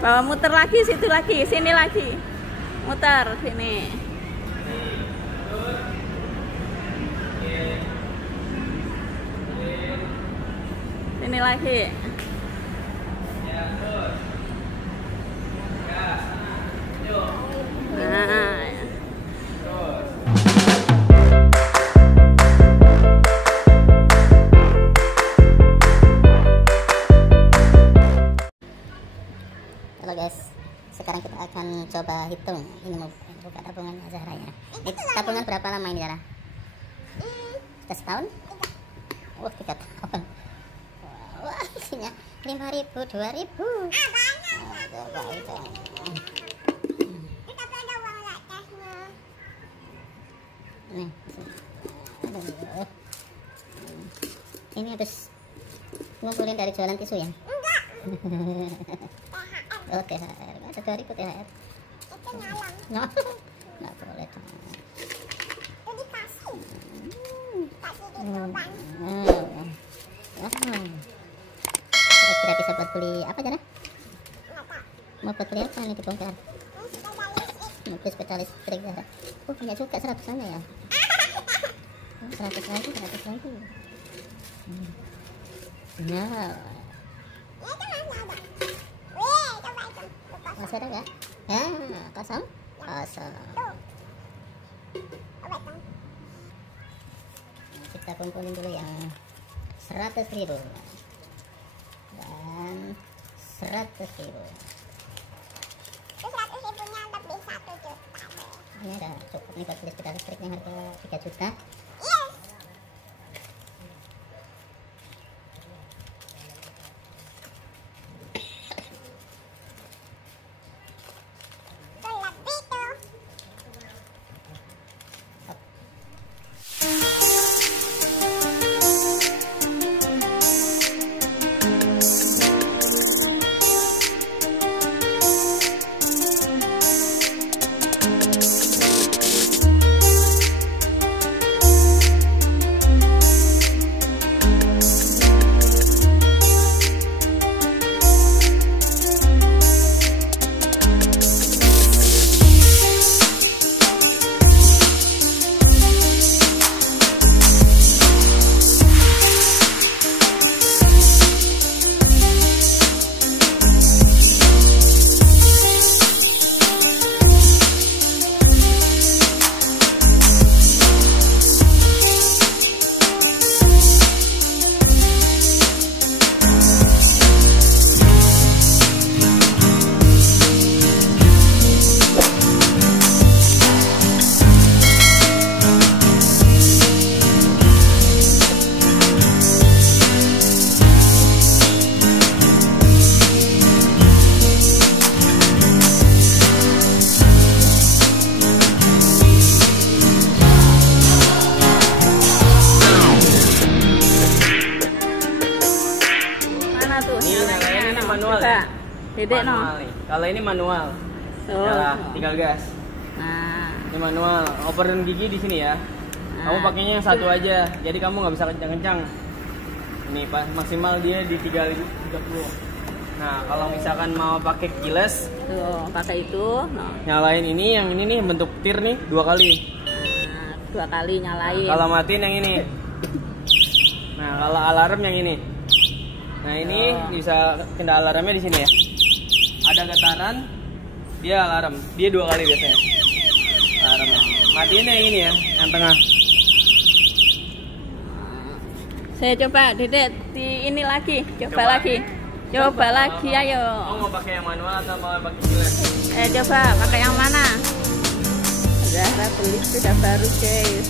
Bawa muter lagi, situ lagi, sini lagi. Muter sini. Sini lagi. Nah. Halo guys, sekarang kita akan coba hitung. Ini mau buka tabungannya Zahra ya. Ini tabungan berapa lama ini Zahra? Sudah setahun? Oh 3 tahun. Wah isinya 5.000, 2.000. Coba hitung. Nih, ini habis ngumpulin dari jualan tisu ya? Oh THR, ada 2.000 THR. Itu nyolong. Nggak boleh dong. Itu dikasih. Kasih di lubang. Kira-kira bisa buat beli apa Jana? Nggak tahu. Mau buat beli apa nih dibongkar? Mobil sepeda listrik Zahra. Oh punya juga 100-an ya? 100 lagi. Nah. Masih ada nggak? Ya, kosong. Kita kumpulin dulu yang 100.000 dan 100.000. Itu 100.000-nya lebih 1 juta. Ini ada cukup nih buat beli sepeda listriknya harga 3 juta. Yes. Manual ya? Dedek no. Kalau ini manual. Ya, tinggal gas. Nah, ini manual. Operan gigi di sini ya. Kamu pakainya yang satu aja. Jadi kamu nggak bisa kencang-kencang. Ini maksimal dia di 330. Nah, kalau misalkan mau pakai keyless, tuh pakai itu. No. Nyalain ini, yang ini nih bentuk petir nih 2 kali. Nah, 2 kali nyalain. Kalau matiin yang ini. Nah, kalau alarm yang ini. Nah, ini bisa kendala alarmnya di sini ya. Ada getaran, dia alarm. Dia 2 kali biasanya. Alarmnya. Matiin yang ini ya, yang tengah. Saya coba, Dedek, di ini lagi, coba lagi. Coba lagi, ayo. Kamu mau pakai yang manual atau mau pakai keyless? Coba pakai yang mana? Udah beli sudah baru guys.